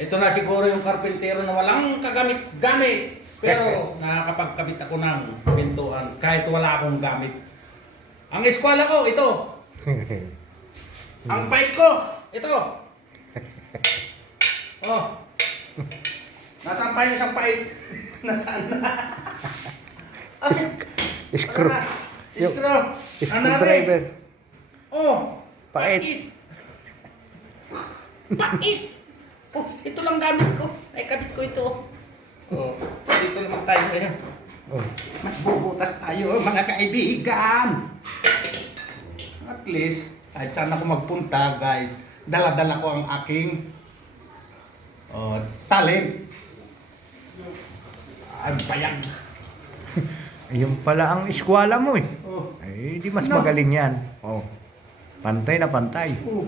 Ito na siguro yung karpintero na walang kagamit-gamit. Pero nakakapagkabit ako ng pintuan kahit wala akong gamit. Ang eskwela ko, ito. Ang bike ko, ito. Oh. Nasaan pa yung isang pait? Nasaan na? Screw. Yung Screw. screwdriver. Oh. Pait. Pait. Oh, ito lang gamit ko. Ay, kabit ko ito. Oh, dito naman tayo ngayon. Oh. Magbubutas tayo, mga kaibigan. At least, kahit saan ako magpunta, guys, dala-dala ko ang aking talent. Ay, bayag. Yung pala ang eskwela mo eh. Oh. Eh, di mas No. magaling yan. Oh. Pantay na pantay. Oh.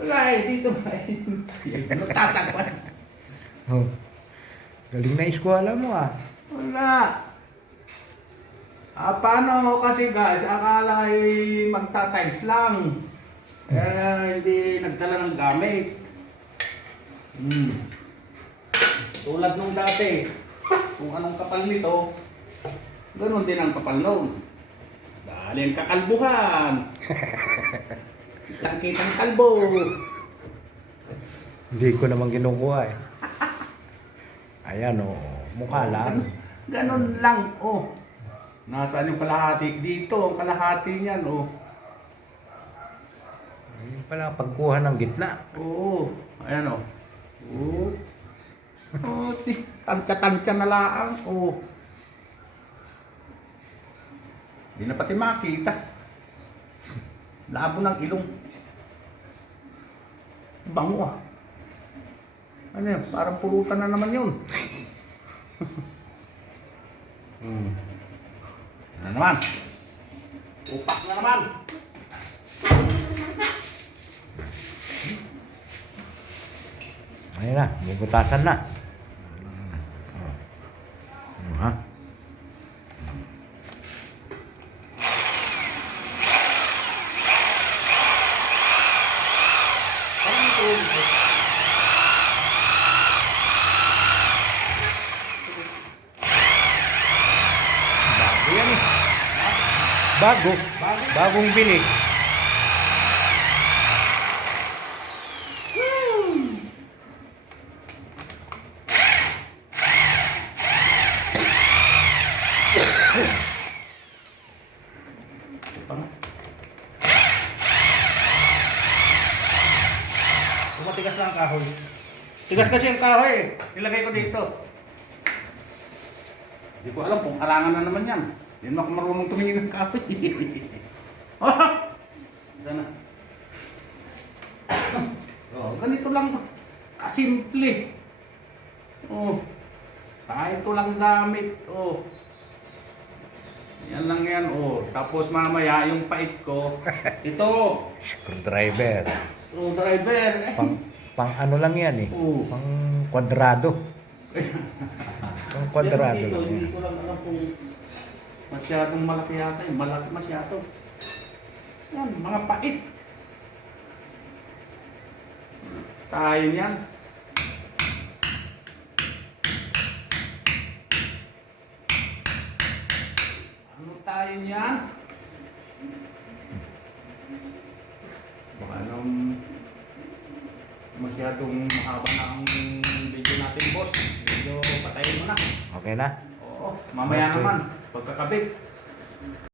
Wala eh, dito ba? Natasan pa. Oh. Galing na eskwela mo ah. Wala. Paano kasi guys, akala ay magta-tiles lang. Kaya hindi nagdala ng gamit. Tulad nung dati, kung anong kapal nito, ganoon din ang kapal noon. Dahil ang kakalbuhan. Kitang-kitang kalbo. Hindi ko naman kinukuha eh. Ayan oh. Mukha lang. Ganon lang, oh. Nasaan yung kalahati? Dito, ang kalahati niyan, oh. Yung pala pagkuha ng gitna. Oo, ayan, oh. Oh. Oh, tansya-tansya na lang, oh. Hindi na pati makita. Labo ng ilong. Bango, ah. Ano yan? Parang pulutan na naman yun. Ano naman? Upak na naman. Ayun na, bubutasan na. Ha? Bago yan eh. Bago. Bagong bili. Tumatigas na ang kahoy. Tigas kasi ang kahoy eh. Nilagay ko dito. Hindi ko alam kung alangan na naman yan. Hindi naman ako marunong tumingin ng kahoy. Oh! Sana. Oh, ganito lang. Kasimple. Oh. Kahit ito lang gamit. Oh. Yan lang yan. Oh. Tapos mamaya yung pait ko. Ito. Screwdriver. Screwdriver. Pang ano lang yan eh. Oo. Pang kwadrado. Pang kwadrado Pero dito, lang yan. hindi ko lang alam kung masyadong malaki yata yun. Malaki masyado. Yan, mga pait. Tayo niyan. Ano tayo niyan? Baka nung masyadong mahaba na ang video natin, boss. Video patayin mo na. Okay na? Oo, mamaya Okay. naman, pagkakabit.